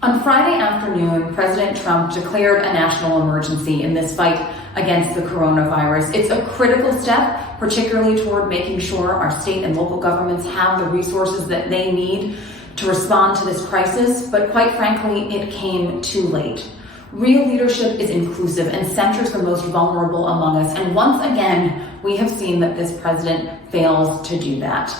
On Friday afternoon, President Trump declared a national emergency in this fight against the coronavirus. It's a critical step, particularly toward making sure our state and local governments have the resources that they need to respond to this crisis, but quite frankly, it came too late. Real leadership is inclusive and centers the most vulnerable among us, and once again, we have seen that this president fails to do that.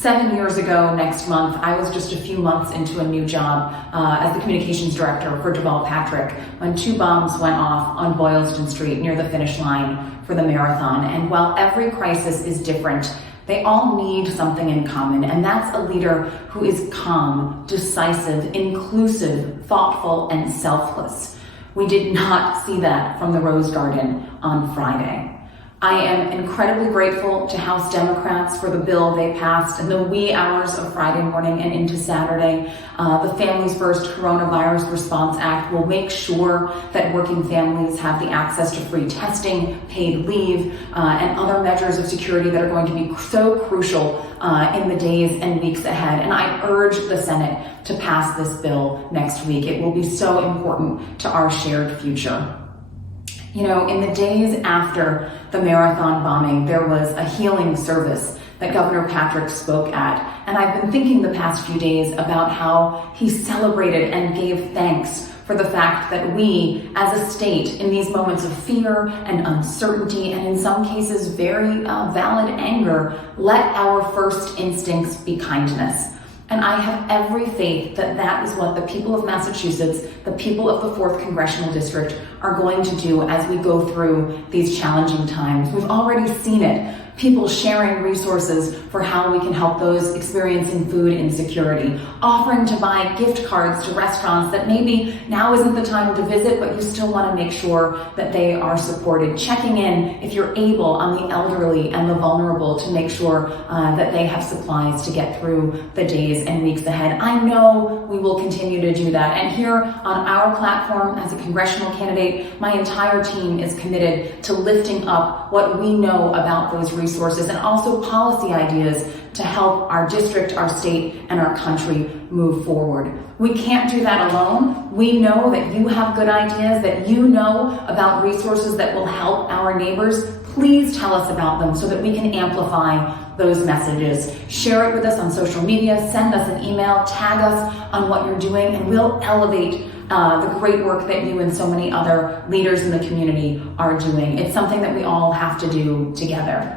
7 years ago next month, I was just a few months into a new job as the communications director for Deval Patrick when 2 bombs went off on Boylston Street near the finish line for the marathon. And while every crisis is different, they all need something in common, and that's a leader who is calm, decisive, inclusive, thoughtful, and selfless. We did not see that from the Rose Garden on Friday. I am incredibly grateful to House Democrats for the bill they passed in the wee hours of Friday morning and into Saturday. The Families First Coronavirus Response Act will make sure that working families have the access to free testing, paid leave, and other measures of security that are going to be so crucial in the days and weeks ahead. And I urge the Senate to pass this bill next week. It will be so important to our shared future. In the days after the marathon bombing, there was a healing service that Governor Patrick spoke at. And I've been thinking the past few days about how he celebrated and gave thanks for the fact that we, as a state, in these moments of fear and uncertainty, and in some cases very valid anger, let our first instincts be kindness. And I have every faith that that is what the people of Massachusetts, the people of the 4th Congressional District, are going to do as we go through these challenging times. We've already seen it. People sharing resources for how we can help those experiencing food insecurity, offering to buy gift cards to restaurants that maybe now isn't the time to visit, but you still want to make sure that they are supported, checking in if you're able on the elderly and the vulnerable to make sure that they have supplies to get through the days and weeks ahead. I know we will continue to do that. And here on our platform as a congressional candidate, my entire team is committed to lifting up what we know about those resources and also policy ideas to help our district, our state, and our country move forward. We can't do that alone. We know that you have good ideas, that you know about resources that will help our neighbors. Please tell us about them so that we can amplify those messages. Share it with us on social media, send us an email, tag us on what you're doing, and we'll elevate the great work that you and so many other leaders in the community are doing. It's something that we all have to do together.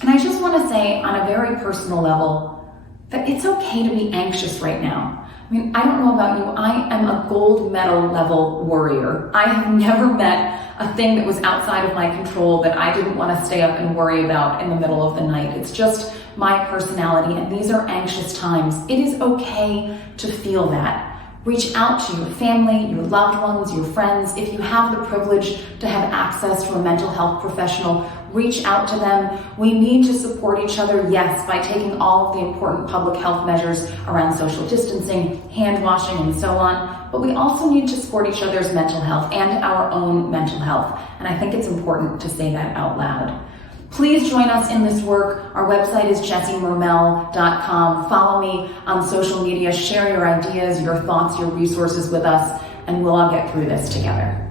And I just want to say on a very personal level that it's okay to be anxious right now. I don't know about you, I am a gold medal level worrier. I have never met a thing that was outside of my control that I didn't want to stay up and worry about in the middle of the night. It's just my personality, and these are anxious times. It is okay to feel that. Reach out to your family, your loved ones, your friends. If you have the privilege to have access to a mental health professional, reach out to them. We need to support each other, yes, by taking all of the important public health measures around social distancing, hand washing, and so on. But we also need to support each other's mental health and our own mental health. And I think it's important to say that out loud. Please join us in this work. Our website is jessiemermel.com. Follow me on social media, share your ideas, your thoughts, your resources with us, and we'll all get through this together.